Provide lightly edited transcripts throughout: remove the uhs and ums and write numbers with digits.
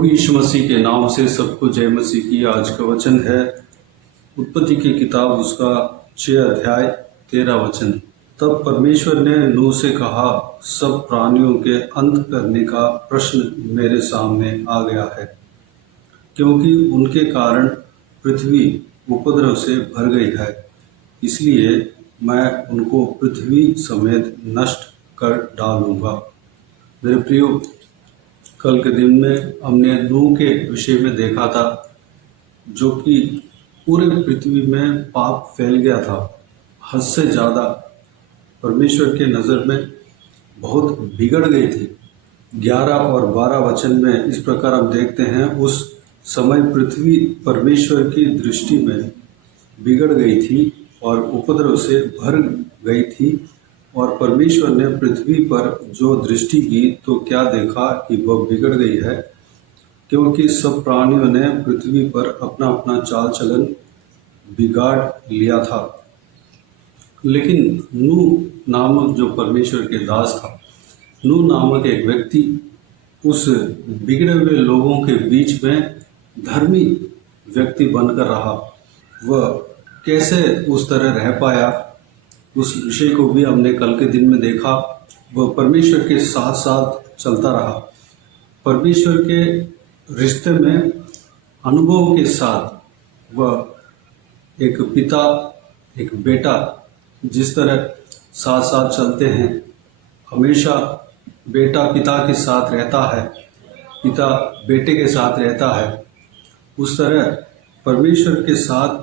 प्रभु यीशु मसीह के नाम से सबको जय मसीह की। आज का वचन है उत्पत्ति की किताब उसका 6 अध्याय 13 वचन। तब परमेश्वर ने नूह से कहा, सब प्राणियों के अंत करने का प्रश्न मेरे सामने आ गया है, क्योंकि उनके कारण पृथ्वी उपद्रव से भर गई है। इसलिए मैं उनको पृथ्वी समेत नष्ट कर डालूंगा। मेरे प्रियो, कल के दिन में हमने नूह के विषय में देखा था, जो कि पूरे पृथ्वी में पाप फैल गया था। हद से ज़्यादा परमेश्वर के नज़र में बहुत बिगड़ गई थी। 11 और 12 वचन में इस प्रकार हम देखते हैं, उस समय पृथ्वी परमेश्वर की दृष्टि में बिगड़ गई थी और उपद्रव से भर गई थी। और परमेश्वर ने पृथ्वी पर जो दृष्टि की तो क्या देखा कि वह बिगड़ गई है, क्योंकि सब प्राणियों ने पृथ्वी पर अपना अपना चाल चलन बिगाड़ लिया था। लेकिन नूह नामक जो परमेश्वर के दास था, नूह नामक एक व्यक्ति उस बिगड़े हुए लोगों के बीच में धर्मी व्यक्ति बनकर रहा। वह कैसे उस तरह रह पाया, उस विषय को भी हमने कल के दिन में देखा। वह परमेश्वर के साथ साथ चलता रहा। परमेश्वर के रिश्ते में अनुभव के साथ वह एक पिता एक बेटा जिस तरह साथ साथ चलते हैं, हमेशा बेटा पिता के साथ रहता है, पिता बेटे के साथ रहता है, उस तरह परमेश्वर के साथ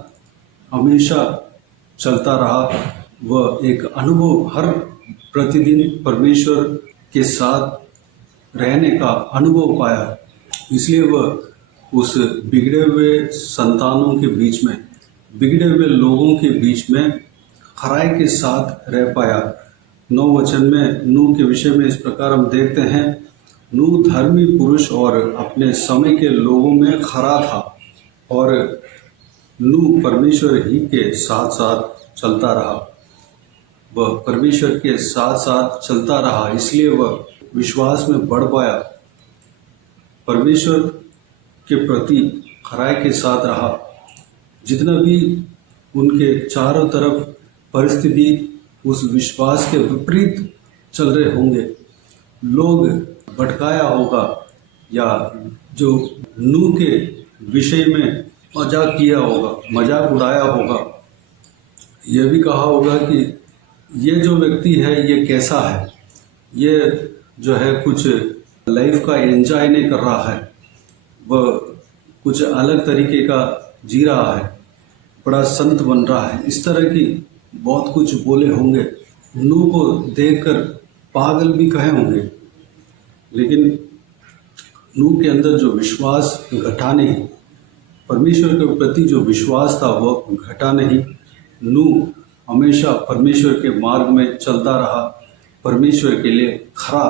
हमेशा चलता रहा। वह एक अनुभव हर प्रतिदिन परमेश्वर के साथ रहने का अनुभव पाया। इसलिए वह उस बिगड़े हुए संतानों के बीच में, बिगड़े हुए लोगों के बीच में खराई के साथ रह पाया। 9 वचन में नूह के विषय में इस प्रकार हम देखते हैं, नूह धर्मी पुरुष और अपने समय के लोगों में खरा था और नूह परमेश्वर ही के साथ साथ चलता रहा। वह परमेश्वर के साथ साथ चलता रहा, इसलिए वह विश्वास में बढ़ पाया, परमेश्वर के प्रति खराई के साथ रहा। जितना भी उनके चारों तरफ परिस्थिति उस विश्वास के विपरीत चल रहे होंगे, लोग भटकाया होगा या जो नूह के विषय में मजाक किया होगा, मजाक उड़ाया होगा, यह भी कहा होगा कि ये जो व्यक्ति है ये कैसा है, ये जो है कुछ लाइफ का एंजॉय नहीं कर रहा है, वह कुछ अलग तरीके का जी रहा है, बड़ा संत बन रहा है। इस तरह की बहुत कुछ बोले होंगे। नूह को देखकर पागल भी कहे होंगे, लेकिन नूह के अंदर जो विश्वास घटा नहीं, परमेश्वर के प्रति जो विश्वास था वह घटा नहीं। नूह हमेशा परमेश्वर के मार्ग में चलता रहा, परमेश्वर के लिए खरा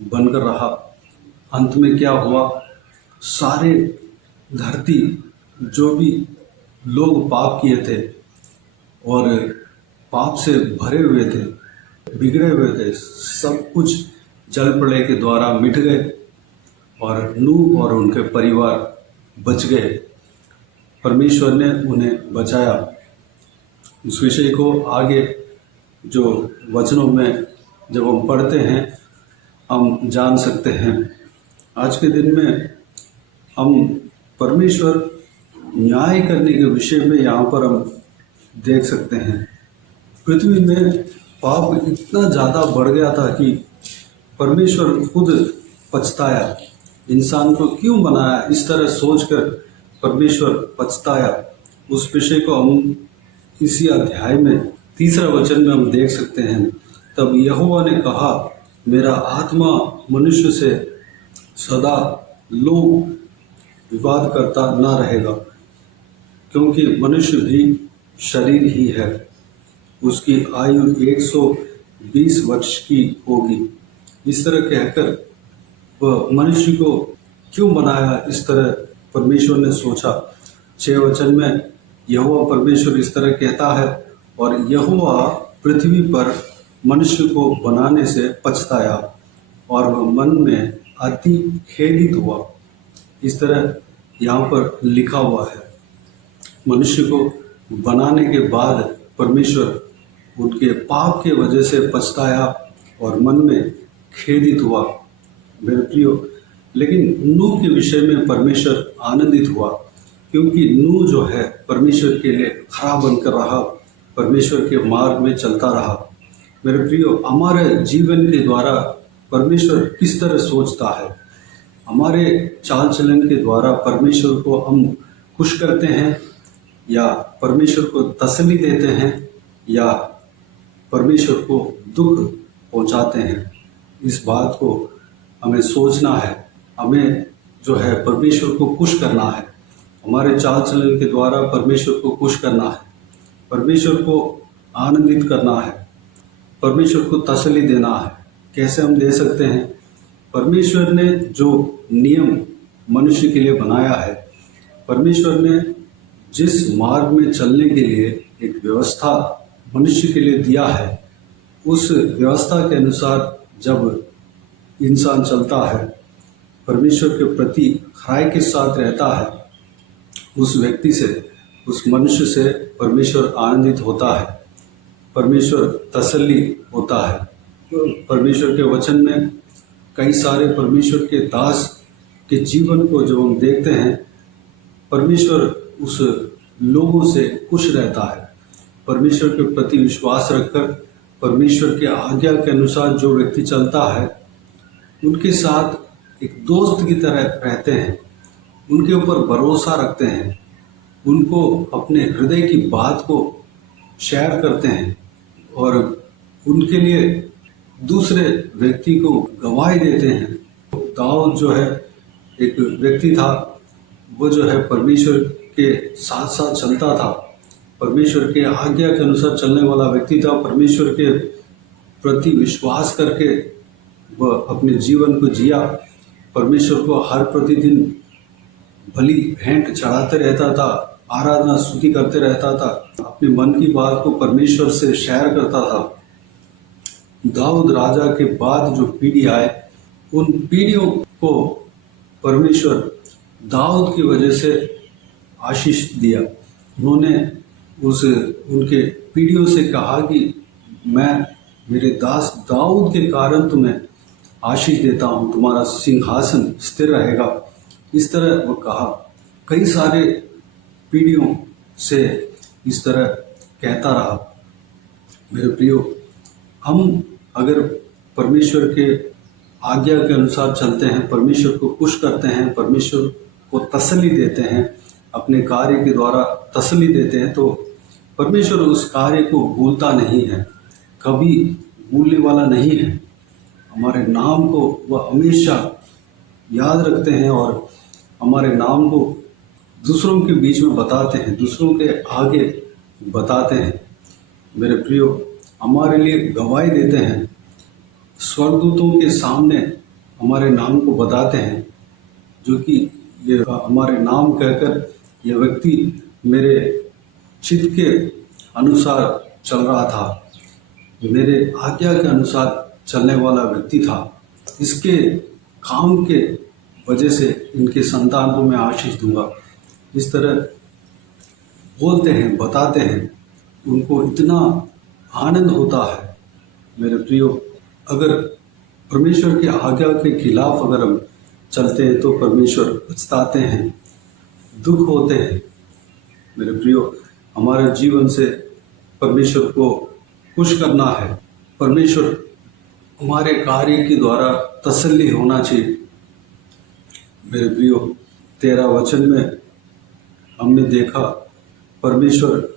बनकर रहा। अंत में क्या हुआ, सारे धरती जो भी लोग पाप किए थे और पाप से भरे हुए थे, बिगड़े हुए थे, सब कुछ जल प्रलय के द्वारा मिट गए और नूह और उनके परिवार बच गए। परमेश्वर ने उन्हें बचाया। उस विषय को आगे जो वचनों में जब हम पढ़ते हैं हम जान सकते हैं। आज के दिन में हम परमेश्वर न्याय करने के विषय में यहाँ पर हम देख सकते हैं। पृथ्वी में पाप इतना ज़्यादा बढ़ गया था कि परमेश्वर खुद पछताया, इंसान को क्यों बनाया, इस तरह सोचकर परमेश्वर पछताया। उस विषय को हम इसी अध्याय में 3 वचन में हम देख सकते हैं। तब यहोवा ने कहा, मेरा आत्मा मनुष्य से सदा विवाद करता ना रहेगा, क्योंकि मनुष्य भी शरीर ही है, उसकी आयु 120 वर्ष की होगी। इस तरह कहकर वह मनुष्य को क्यों बनाया, इस तरह परमेश्वर ने सोचा। 6 वचन में यहोवा परमेश्वर इस तरह कहता है, और यहोवा पृथ्वी पर मनुष्य को बनाने से पछताया और वह मन में अति खेदित हुआ। इस तरह यहाँ पर लिखा हुआ है। मनुष्य को बनाने के बाद परमेश्वर उनके पाप के वजह से पछताया और मन में खेदित हुआ। मेरे प्रियो, लेकिन नूह के विषय में परमेश्वर आनंदित हुआ, क्योंकि नूह जो है परमेश्वर के लिए खरा बनकर रहा, परमेश्वर के मार्ग में चलता रहा। मेरे प्रियो, हमारे जीवन के द्वारा परमेश्वर किस तरह सोचता है, हमारे चाल चलन के द्वारा परमेश्वर को हम खुश करते हैं या परमेश्वर को तसल्ली देते हैं या परमेश्वर को दुख पहुंचाते हैं, इस बात को हमें सोचना है। हमें जो है परमेश्वर को खुश करना है, हमारे चाल चलन के द्वारा परमेश्वर को खुश करना है, परमेश्वर को आनंदित करना है, परमेश्वर को तसल्ली देना है। कैसे हम दे सकते हैं? परमेश्वर ने जो नियम मनुष्य के लिए बनाया है, परमेश्वर ने जिस मार्ग में चलने के लिए एक व्यवस्था मनुष्य के लिए दिया है, उस व्यवस्था के अनुसार जब इंसान चलता है, परमेश्वर के प्रति खराई के साथ रहता है, उस व्यक्ति से, उस मनुष्य से परमेश्वर आनंदित होता है, परमेश्वर तसल्ली होता है। परमेश्वर के वचन में कई सारे परमेश्वर के दास के जीवन को जब हम देखते हैं, परमेश्वर उस लोगों से खुश रहता है। परमेश्वर के प्रति विश्वास रखकर परमेश्वर के आज्ञा के अनुसार जो व्यक्ति चलता है, उनके साथ एक दोस्त की तरह रहते हैं, उनके ऊपर भरोसा रखते हैं, उनको अपने हृदय की बात को शेयर करते हैं और उनके लिए दूसरे व्यक्ति को गवाही देते हैं। दाऊद जो है एक व्यक्ति था, वो जो है परमेश्वर के साथ साथ चलता था, परमेश्वर के आज्ञा के अनुसार चलने वाला व्यक्ति था। परमेश्वर के प्रति विश्वास करके वह अपने जीवन को जिया, परमेश्वर को हर प्रतिदिन भली भेंट चढ़ाते रहता था, आराधना स्तुति करते रहता था, अपने मन की बात को परमेश्वर से शेयर करता था। दाऊद राजा के बाद जो पीढ़ी आए, उन पीढ़ियों को परमेश्वर दाऊद की वजह से आशीष दिया। उन्होंने उनके पीढ़ियों से कहा कि मैं मेरे दास दाऊद के कारण तुम्हें आशीष देता हूँ, तुम्हारा सिंहासन स्थिर रहेगा। इस तरह वो कहा, कई सारे पीढ़ियों से इस तरह कहता रहा। मेरे प्रियो, हम अगर परमेश्वर के आज्ञा के अनुसार चलते हैं, परमेश्वर को खुश करते हैं, परमेश्वर को तसल्ली देते हैं, अपने कार्य के द्वारा तसल्ली देते हैं, तो परमेश्वर उस कार्य को भूलता नहीं है, कभी भूलने वाला नहीं है। हमारे नाम को वह हमेशा याद रखते हैं और हमारे नाम को दूसरों के बीच में बताते हैं, दूसरों के आगे बताते हैं। मेरे प्रियो, हमारे लिए गवाही देते हैं, स्वर्गदूतों के सामने हमारे नाम को बताते हैं, जो कि ये हमारे नाम कहकर ये व्यक्ति मेरे चित्त के अनुसार चल रहा था, मेरे आज्ञा के अनुसार चलने वाला व्यक्ति था, इसके काम के वजह से इनके संतान को मैं आशीष दूंगा। इस तरह बोलते हैं, बताते हैं, उनको इतना आनंद होता है। मेरे प्रियो, अगर परमेश्वर की आज्ञा के खिलाफ अगर हम चलते हैं तो परमेश्वर पछताते हैं, दुख होते हैं। मेरे प्रियो, हमारे जीवन से परमेश्वर को खुश करना है, परमेश्वर हमारे कार्य के द्वारा तसल्ली होना चाहिए। मेरे प्रियो, 13 वचन में हमने देखा परमेश्वर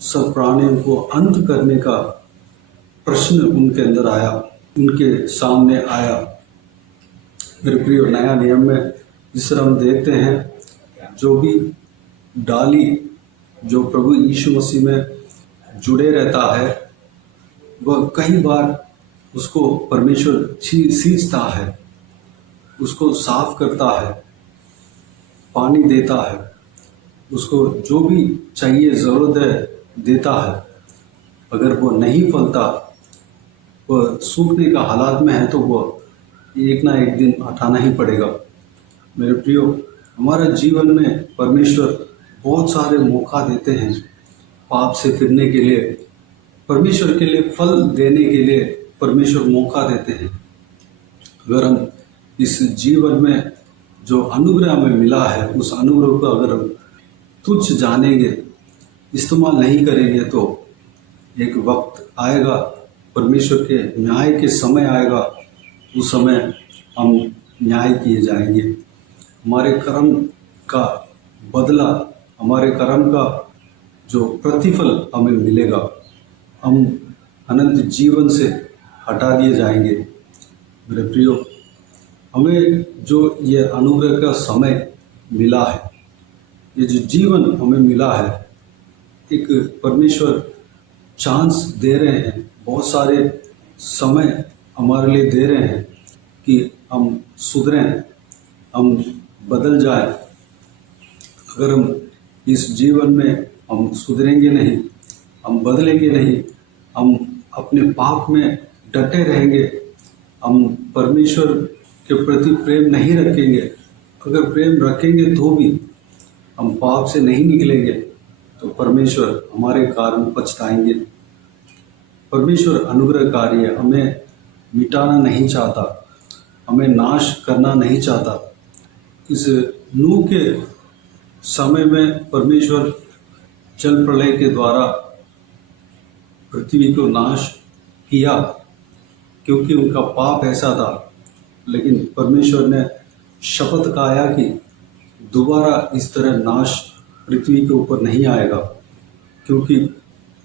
सब प्राणियों को अंत करने का प्रश्न उनके अंदर आया, उनके सामने आया। मेरे प्रियो, नया नियम में जिस तरह हम देखते हैं, जो भी डाली जो प्रभु यीशु मसीह में जुड़े रहता है, वह कई बार उसको परमेश्वर सींचता है, उसको साफ करता है, पानी देता है, उसको जो भी चाहिए ज़रूरत है देता है। अगर वो नहीं फलता, वह सूखने का हालात में है, तो वह एक ना एक दिन हटाना ही पड़ेगा। मेरे प्रियो, हमारे जीवन में परमेश्वर बहुत सारे मौका देते हैं पाप से फिरने के लिए, परमेश्वर के लिए फल देने के लिए परमेश्वर मौका देते हैं। अगर हम इस जीवन में जो अनुग्रह हमें मिला है उस अनुग्रह को अगर हम तुच्छ जानेंगे, इस्तेमाल नहीं करेंगे, तो एक वक्त आएगा, परमेश्वर के न्याय के समय आएगा, उस समय हम न्याय किए जाएंगे। हमारे कर्म का बदला, हमारे कर्म का जो प्रतिफल हमें मिलेगा, हम अनंत जीवन से हटा दिए जाएंगे। मेरे प्रियो, हमें जो ये अनुग्रह का समय मिला है, ये जो जीवन हमें मिला है, एक परमेश्वर चांस दे रहे हैं, बहुत सारे समय हमारे लिए दे रहे हैं कि हम सुधरें, हम बदल जाए। अगर हम इस जीवन में हम सुधरेंगे नहीं, हम बदलेंगे नहीं, हम अपने पाप में डटे रहेंगे, हम परमेश्वर के प्रति प्रेम नहीं रखेंगे, अगर प्रेम रखेंगे तो भी हम पाप से नहीं निकलेंगे, तो परमेश्वर हमारे कारण पछताएंगे। परमेश्वर अनुग्रहकारी है, हमें मिटाना नहीं चाहता, हमें नाश करना नहीं चाहता। इस नूह के समय में परमेश्वर जल प्रलय के द्वारा पृथ्वी को नाश किया, क्योंकि उनका पाप ऐसा था। लेकिन परमेश्वर ने शपथ खाया कि दोबारा इस तरह नाश पृथ्वी के ऊपर नहीं आएगा, क्योंकि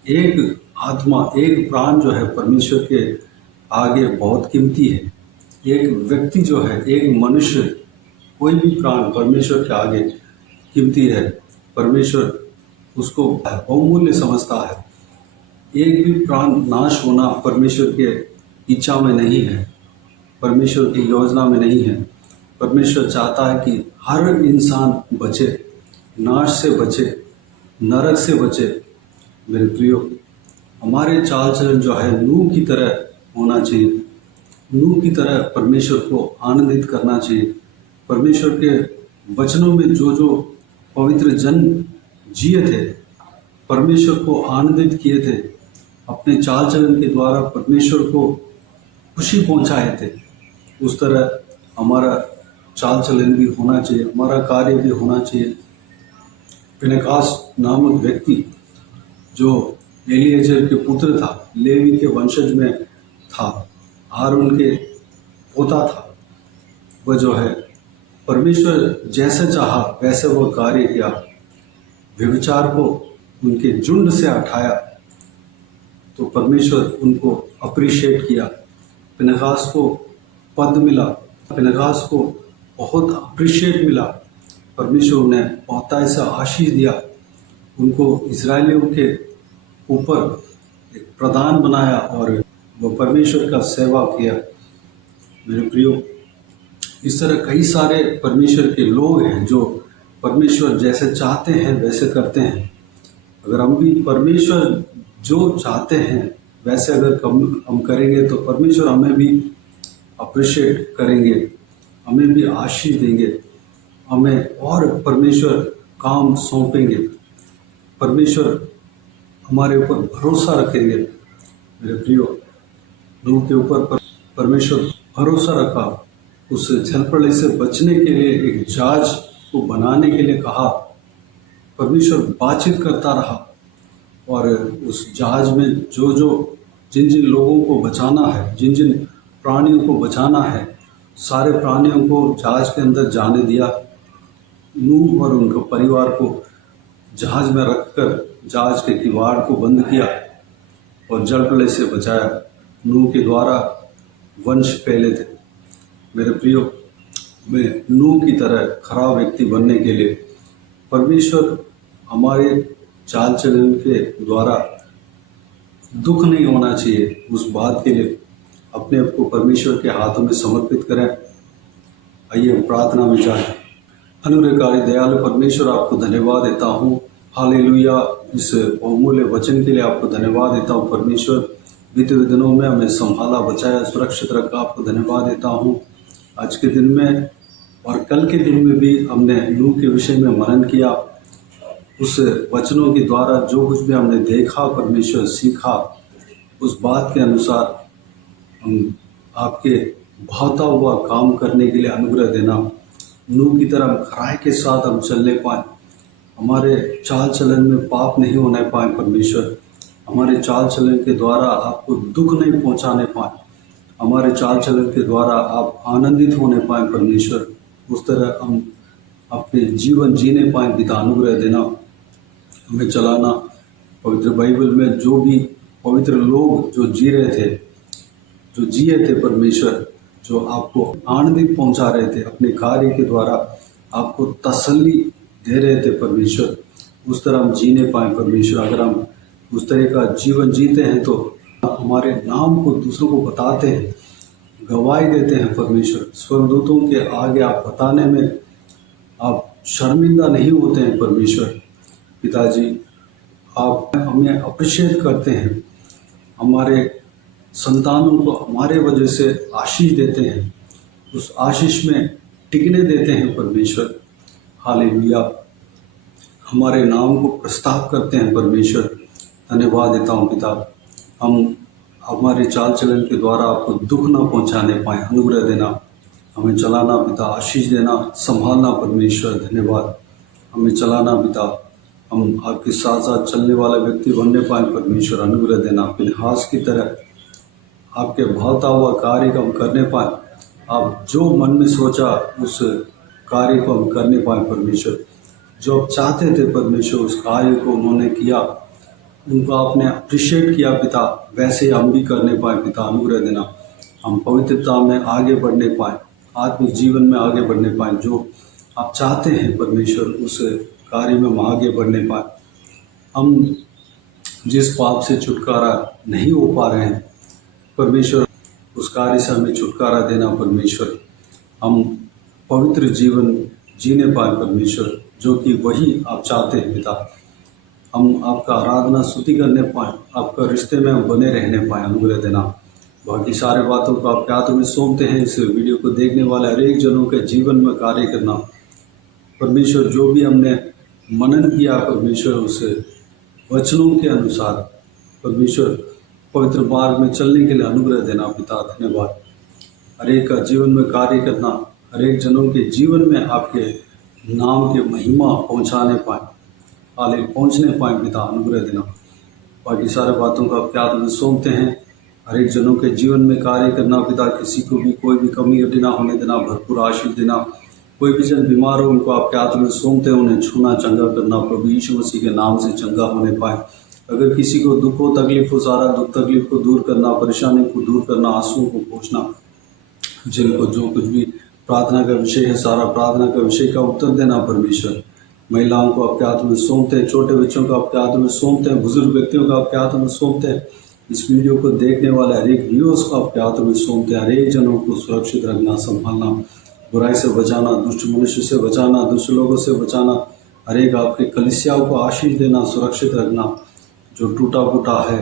एक आत्मा, एक प्राण जो है परमेश्वर के आगे बहुत कीमती है। एक व्यक्ति जो है, एक मनुष्य, कोई भी प्राण परमेश्वर के आगे कीमती है। परमेश्वर उसको बहुमूल्य समझता है। एक भी प्राण नाश होना परमेश्वर के इच्छा में नहीं है, परमेश्वर की योजना में नहीं है। परमेश्वर चाहता है कि हर इंसान बचे, नाश से बचे, नरक से बचे। मेरे प्रियो, हमारे चाल चलन जो है नूह की तरह होना चाहिए। नूह की तरह परमेश्वर को आनंदित करना चाहिए। परमेश्वर के वचनों में जो जो पवित्र जन जिए थे, परमेश्वर को आनंदित किए थे, अपने चाल चलन के द्वारा परमेश्वर को खुशी पहुंचाए थे, उस तरह हमारा चाल चलन भी होना चाहिए, हमारा कार्य भी होना चाहिए। फिनेहास नामक व्यक्ति जो एलीएजर के पुत्र था, लेवी के वंशज में था, हारून के पोता था, वह जो है परमेश्वर जैसे चाहा वैसे वो कार्य किया। व्यभिचार को उनके झुंड से हटाया तो परमेश्वर उनको अप्रिशिएट किया। फिनेहास को पद मिला, फिनेहास को बहुत अप्रिशिएट मिला। परमेश्वर ने बहुत ऐसा आशीष दिया, उनको इजरायलियों के ऊपर एक प्रधान बनाया और वो परमेश्वर का सेवा किया। मेरे प्रियो, इस तरह कई सारे परमेश्वर के लोग हैं जो परमेश्वर जैसे चाहते हैं वैसे करते हैं। अगर हम भी परमेश्वर जो चाहते हैं वैसे अगर हम करेंगे तो परमेश्वर हमें भी अप्रिशिएट करेंगे, हमें भी आशीष देंगे, हमें और परमेश्वर काम सौंपेंगे, परमेश्वर हमारे ऊपर भरोसा रखेंगे। मेरे प्रियो, नूह के ऊपर परमेश्वर भरोसा रखा, उस जलप्रलय से बचने के लिए एक जहाज को बनाने के लिए कहा। परमेश्वर बातचीत करता रहा और उस जहाज में जिन जिन लोगों को बचाना है, जिन जिन प्राणियों को बचाना है, सारे प्राणियों को जहाज के अंदर जाने दिया। नूह और उनके परिवार को जहाज में रखकर जहाज के किवाड़ को बंद किया और जलप्रलय से बचाया। नूह के द्वारा वंश फैले थे। मेरे प्रियो, मैं नूह की तरह खराब व्यक्ति बनने के लिए परमेश्वर हमारे चाल चलन के द्वारा दुख नहीं होना चाहिए, उस बात के लिए अपने आप को परमेश्वर के हाथों में समर्पित करें। आइए प्रार्थना में जाएं। अनुग्रहकारी दयालु परमेश्वर, आपको धन्यवाद देता हूँ। हालेलुया, इस बहुमूल्य वचन के लिए आपको धन्यवाद देता हूँ। परमेश्वर, बीते हुए दिनों में हमें संभाला, बचाया, सुरक्षित रखा, आपको धन्यवाद देता हूँ। आज के दिन में और कल के दिन में भी हमने नूह के विषय में मनन किया। उस वचनों के द्वारा जो कुछ भी हमने देखा, परमेश्वर सीखा, उस बात के अनुसार हम आपके भाता हुआ काम करने के लिए अनुग्रह देना। नूह की तरह खराई के साथ हम चलने पाए, हमारे चाल चलन में पाप नहीं होने पाए परमेश्वर, हमारे चाल चलन के द्वारा आपको दुख नहीं पहुंचाने पाए, हमारे चाल चलन के द्वारा आप आनंदित होने पाए परमेश्वर, उस तरह हम अपने जीवन जीने पाए। पिता अनुग्रह देना, हमें चलाना। पवित्र बाइबल में जो भी पवित्र लोग जो जी रहे थे, जो जिए थे परमेश्वर, जो आपको आनंदित पहुंचा रहे थे, अपने कार्य के द्वारा आपको तसल्ली दे रहे थे परमेश्वर, उस तरह हम जीने पाए परमेश्वर। अगर हम उस तरह का जीवन जीते हैं तो हमारे नाम को दूसरों को बताते हैं, गवाही देते हैं परमेश्वर। स्वर्गदूतों के आगे आप बताने में आप शर्मिंदा नहीं होते हैं परमेश्वर। पिताजी, आप हमें अप्रिशिएट करते हैं, हमारे संतानों को हमारे वजह से आशीष देते हैं, उस आशीष में टिकने देते हैं परमेश्वर। हालेलुया, हमारे नाम को प्रस्ताव करते हैं परमेश्वर। धन्यवाद देता हूँ पिता, हम हमारे चाल चलन के द्वारा आपको दुख न पहुँचाने पाए, अनुग्रह देना, हमें चलाना पिता, आशीष देना, संभालना परमेश्वर। धन्यवाद, हमें चलाना पिता, हम आपके साथ साथ चलने वाला व्यक्ति बनने पाए परमेश्वर। अनुग्रह देना, फिनहास की तरह आपके भावता हुआ कार्य को हम करने पाए, आप जो मन में सोचा उस कार्य को हम करने पाए परमेश्वर। जो आप चाहते थे परमेश्वर, उस कार्य को उन्होंने किया, उनको आपने अप्रिशिएट किया पिता, वैसे हम भी करने पाए पिता। अनुग्रह देना, हम पवित्रता में आगे बढ़ने पाए, आत्मिक जीवन में आगे बढ़ने पाए, जो आप चाहते हैं परमेश्वर, उस कार्य में हम आगे बढ़ने पाए। हम जिस पाप से छुटकारा नहीं हो पा रहे हैं परमेश्वर, उस कार्य से हमें छुटकारा देना परमेश्वर। हम पवित्र जीवन जीने पाए परमेश्वर, जो कि वही आप चाहते हैं पिता। हम आपका आराधना स्तुति करने पाए, आपका रिश्ते में हम बने रहने पाए। अनुग्रह देना, बाकी सारे बातों को आपके हाथों में सौंपते हैं। इस वीडियो को देखने वाले हर एक जनों के जीवन में कार्य करना परमेश्वर। जो भी हमने मनन किया परमेश्वर, उस वचनों के अनुसार परमेश्वर पवित्र मार्ग में चलने के लिए अनुग्रह देना पिता। धन्यवाद, हर एक का जीवन में कार्य करना, हर एक जनों के जीवन में आपके नाम के महिमा पहुंचाने पाए, हाले पहुंचने पाए पिता। अनुग्रह देना, बाकी सारे बातों को आपके हाथ में सौंपते हैं। हर एक जनों के जीवन में कार्य करना पिता, किसी को भी कोई भी कमी घटी ना होने देना, भरपूर आशीष देना। कोई भी जन बीमार हो, उनको आपके हाथ में सौंपते हैं, उन्हें छूना, चंगा करना प्रभु यीशु मसीह के नाम से चंगा होने पाए। अगर किसी को दुख हो, तकलीफ हो, सारा दुख तकलीफ को दूर करना, परेशानी को दूर करना, आंसुओं को पोंछना। जिनको जो कुछ भी प्रार्थना का विषय है, सारा प्रार्थना का विषय का उत्तर देना परमेश्वर। महिलाओं को आपके हाथ में सौंपते हैं, छोटे बच्चों को आपके हाथ में सौंपते हैं, बुजुर्ग व्यक्तियों को आपके हाथ में सौंपते हैं। इस वीडियो को देखने वाले हर एक व्यूअर्स को आपके हाथ में सौंपते हैं। हर एक जनों को सुरक्षित रखना, संभालना, बुराई से बचाना, दुष्ट मनुष्य से बचाना, दुष्ट लोगों से बचाना। हर एक आपके कलीसियाओं को आशीष देना, सुरक्षित रखना। जो टूटा फूटा है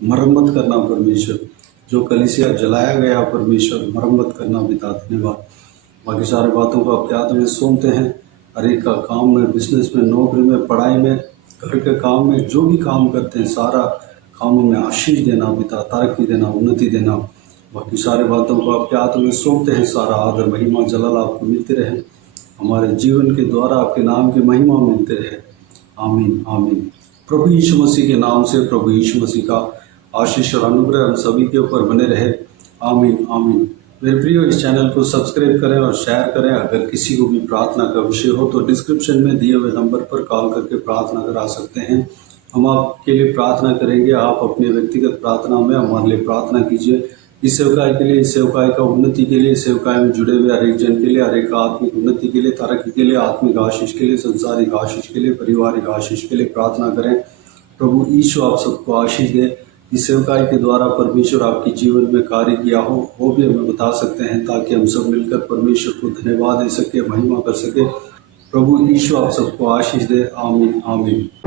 मरम्मत करना परमेश्वर, जो कलीसिया जलाया गया परमेश्वर मरम्मत करना पिता। धन्यवाद, बाकी सारे बातों को आपके हाथ में सौंपते हैं। हर एक का काम में, बिजनेस में, नौकरी में, पढ़ाई में, घर के काम में, जो भी काम करते हैं सारा कामों में आशीष देना पिता, तरक्की देना, उन्नति देना। बाकी सारे बातों को आपके हाथ में सौंपते हैं। सारा आदर महिमा जलाल आपको मिलते रहे, हमारे जीवन के द्वारा आपके नाम की महिमा मिलते रहे। आमीन आमीन। प्रभु यीशु मसीह के नाम से प्रभु यीशु मसीह का आशीष और अनुग्रह हम सभी के ऊपर बने रहे। आमीन आमीन। मेरे प्रियो, इस चैनल को सब्सक्राइब करें और शेयर करें। अगर किसी को भी प्रार्थना का विषय हो तो डिस्क्रिप्शन में दिए हुए नंबर पर कॉल करके प्रार्थना करा सकते हैं, हम आपके लिए प्रार्थना करेंगे। आप अपने व्यक्तिगत प्रार्थना में हमारे लिए प्रार्थना कीजिए। इस सेवकाई के लिए, इस सेवकाई का उन्नति के लिए, सेवकाई में जुड़े हुए हर एक जन के लिए, हर एक आत्मिक उन्नति के लिए, तरक्की के लिए, आत्मिक आशीष के लिए, संसारिक आशीष के लिए, पारिवारिक आशीष के लिए प्रार्थना करें। प्रभु यीशु आप सबको आशीष दे। इस सेवकाई के द्वारा परमेश्वर आपके जीवन में कार्य किया हो वो भी हमें बता सकते हैं, ताकि हम सब मिलकर परमेश्वर को धन्यवाद दे सके, महिमा कर सके। प्रभु यीशु आप सबको आशीष दे। आमीन आमीन।